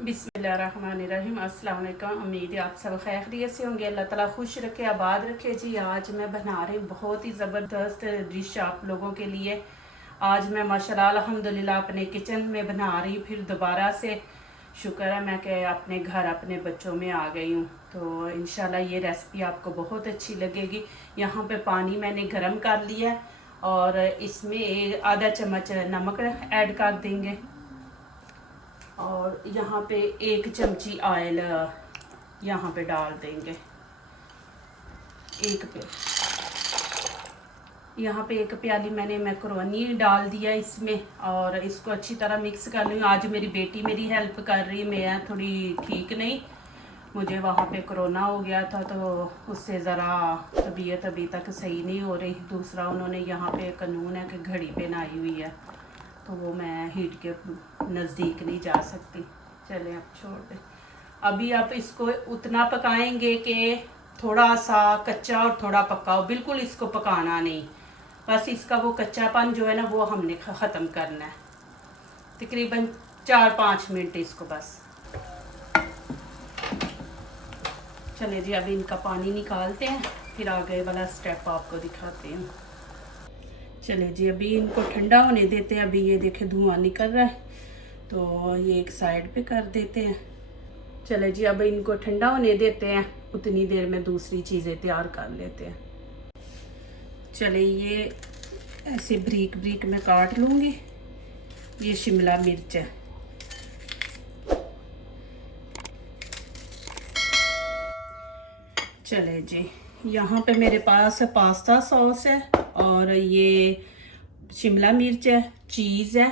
बिस्मिल्लाहिर्रहमानिर्रहीम। अस्सलाम वालेकुम। उम्मीद है आप सब खैरियत से होंगे। अल्लाह ताला खुश रखे, आबाद रखे जी। आज मैं बना रही हूँ बहुत ही ज़बरदस्त डिश आप लोगों के लिए। आज मैं माशाल्लाह अल्हम्दुलिल्लाह अपने किचन में बना रही हूँ फिर दोबारा से। शुक्र है मैं कि अपने घर अपने बच्चों में आ गई हूँ, तो इंशाल्लाह ये रेसिपी आपको बहुत अच्छी लगेगी। यहाँ पे पानी मैंने गर्म कर लिया है और इसमें आधा चम्मच नमक ऐड कर देंगे और यहाँ पे 1 चमची ऑयल यहाँ पे डाल देंगे। एक पे यहाँ पे 1 प्याली मैंने मैक्रोनी डाल दिया इसमें और इसको अच्छी तरह मिक्स कर लूँ। आज मेरी बेटी मेरी हेल्प कर रही, मैं थोड़ी ठीक नहीं, मुझे वहाँ पे कोरोना हो गया था तो उससे ज़रा तबीयत अभी तक सही नहीं हो रही। दूसरा उन्होंने यहाँ पे कानून है कि घड़ी पहनाई हुई है तो वो मैं हीट के नज़दीक नहीं जा सकती। चलें अब छोड़ दें। अभी आप इसको उतना पकाएंगे कि थोड़ा सा कच्चा और थोड़ा पका हो, बिल्कुल इसको पकाना नहीं, बस इसका वो कच्चापन जो है ना वो हमने ख़त्म करना है। तकरीबन 4-5 मिनट इसको बस। चलिए जी अभी इनका पानी निकालते हैं, फिर आगे वाला स्टेप आपको दिखाते हैं। चलिए जी अभी इनको ठंडा होने देते हैं। अभी ये देखे धुआं निकल रहा है तो ये एक साइड पे कर देते हैं। चले जी अब इनको ठंडा होने देते हैं, उतनी देर में दूसरी चीज़ें तैयार कर लेते हैं। चले ये ऐसे ब्रीक ब्रीक में काट लूँगी। ये शिमला मिर्च है, चले जी यहाँ पे मेरे पास पास्ता सॉस है और ये शिमला मिर्च है, चीज़ है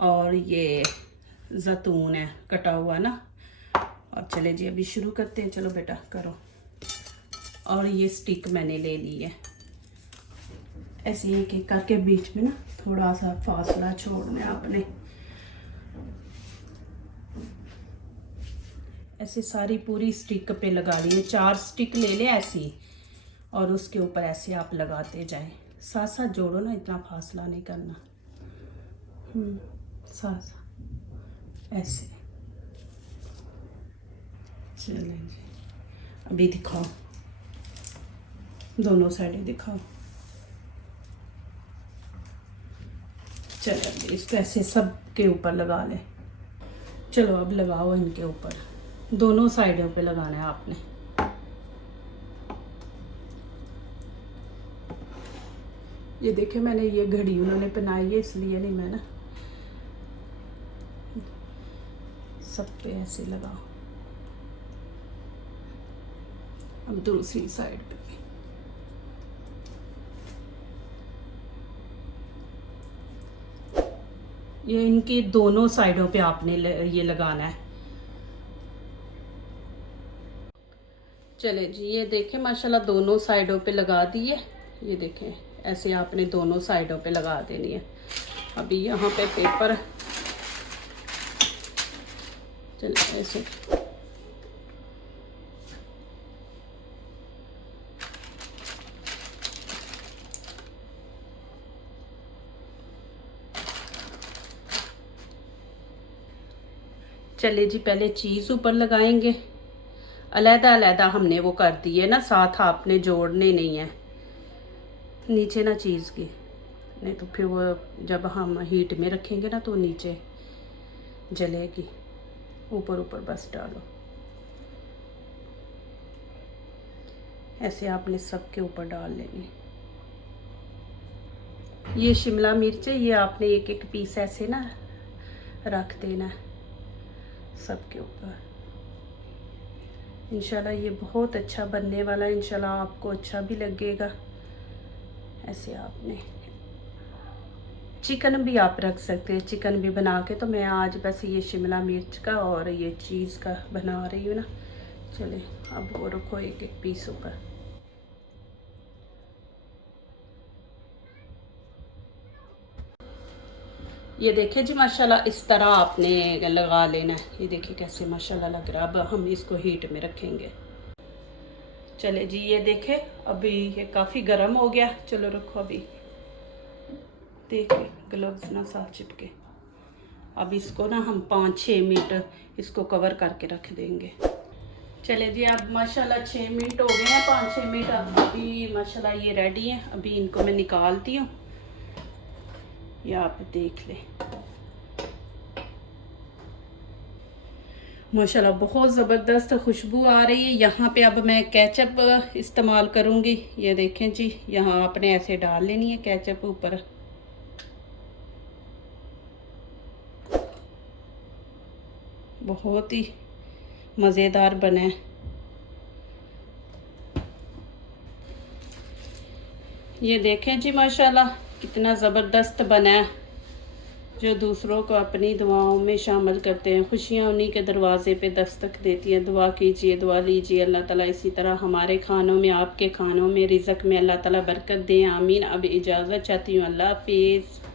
और ये जैतून है कटा हुआ ना। और चले जी अभी शुरू करते हैं। चलो बेटा करो। और ये स्टिक मैंने ले ली है। ऐसे एक एक करके बीच में ना थोड़ा सा फासला छोड़ना है आपने। ऐसे सारी पूरी स्टिक पे लगा ली है। 4 स्टिक ले ले ऐसी और उसके ऊपर ऐसे आप लगाते जाएं। साथ साथ जोड़ो ना, इतना फासला नहीं करना। साथ साथ ऐसे। चलें जी अभी दिखाओ, दोनों साइडें दिखाओ। चलो इसको ऐसे सब के ऊपर लगा लें। चलो अब लगाओ इनके ऊपर, दोनों साइडों पे लगाना है आपने। ये देखिए मैंने ये घड़ी उन्होंने पहनाई है इसलिए नहीं, मैं ना सब पे ऐसे लगाओ। अब दूसरी साइड पे भी। ये इनकी दोनों साइडों पे आपने ये लगाना है। चले जी ये देखें माशाल्लाह दोनों साइडों पे लगा दिए। ये देखें ऐसे आपने दोनों साइडों पे लगा देनी है। अभी यहाँ पे पेपर चलो ऐसे चले जी पहले चीज़ ऊपर लगाएंगे। अलहदा अलहदा हमने वो कर दी है ना, साथ आपने जोड़ने नहीं है नीचे ना चीज़ की, नहीं तो फिर वो जब हम हीट में रखेंगे ना तो नीचे जलेगी। ऊपर ऊपर बस डालो ऐसे आपने सब के ऊपर डाल लेनी। ये शिमला मिर्च है, ये आपने एक एक पीस ऐसे ना रख देना है सब के ऊपर। इंशाल्लाह ये बहुत अच्छा बनने वाला है, इंशाल्लाह आपको अच्छा भी लगेगा। ऐसे आपने चिकन भी आप रख सकते हैं, चिकन भी बना के, तो मैं आज बस ये शिमला मिर्च का और ये चीज़ का बना रही हूँ ना। चले अब वो रखो एक एक पीस ऊपर। ये देखिए जी माशाल्लाह इस तरह आपने लगा लेना है। ये देखिए कैसे माशाल्लाह लग रहा है। अब हम इसको हीट में रखेंगे। चले जी ये देखे अभी ये काफ़ी गर्म हो गया। चलो रखो अभी, देखिए ग्लव्स ना साथ चिपके। अब इसको ना हम 5-6 मिनट इसको कवर करके रख देंगे। चले जी, अब माशाल्लाह 6 मिनट हो गए हैं, 5-6 मिनट। अभी माशाल्लाह ये रेडी है। अभी इनको मैं निकालती हूँ, ये आप देख लें। माशाल्लाह बहुत ज़बरदस्त खुशबू आ रही है। यहाँ पे अब मैं केचप इस्तेमाल करूँगी। ये देखें जी, यहाँ आपने ऐसे डाल लेनी है केचप ऊपर। बहुत ही मज़ेदार बना है। ये देखें जी माशाल्लाह कितना ज़बरदस्त बना है। जो दूसरों को अपनी दुआओं में शामिल करते हैं, खुशियाँ उन्हीं के दरवाज़े पे दस्तक देती हैं। दुआ कीजिए, दुआ लीजिए, अल्लाह ताला इसी तरह हमारे खानों में, आपके खानों में, रिज़्क़ में अल्लाह ताला बरकत दें। आमीन। अब इजाज़त चाहती हूँ, अल्लाह हाफ़िज़।